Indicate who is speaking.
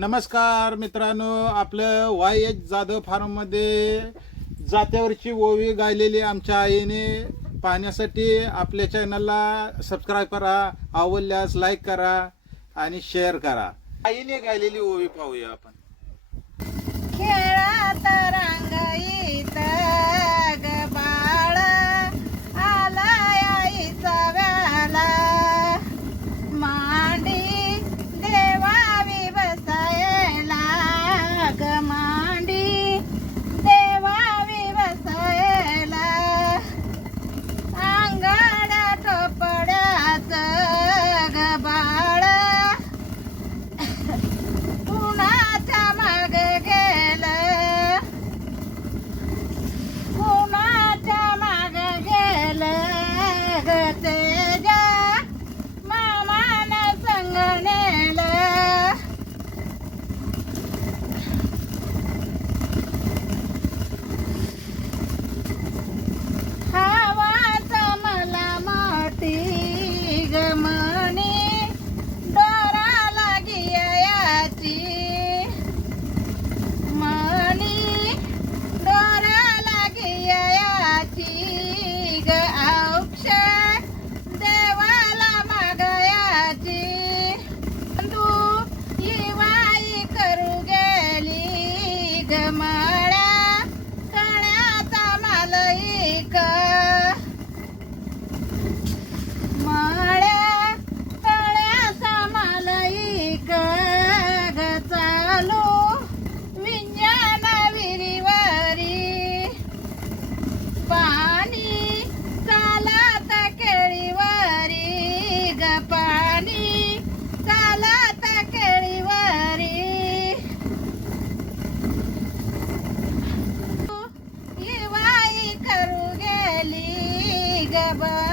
Speaker 1: नमस्कार मित्रांनो आपलं वाय एच जाधव फार्ममध्ये जात्यावरची ओवी गायलेली आमच्या आईने. पाहण्यासाठी आपल्या चॅनलला सबस्क्राईब करा आवडल्यास लाईक करा आणि शेअर करा. आईने गायलेली ओवी पाहूया आपण.
Speaker 2: Vete. મળે Bye-bye.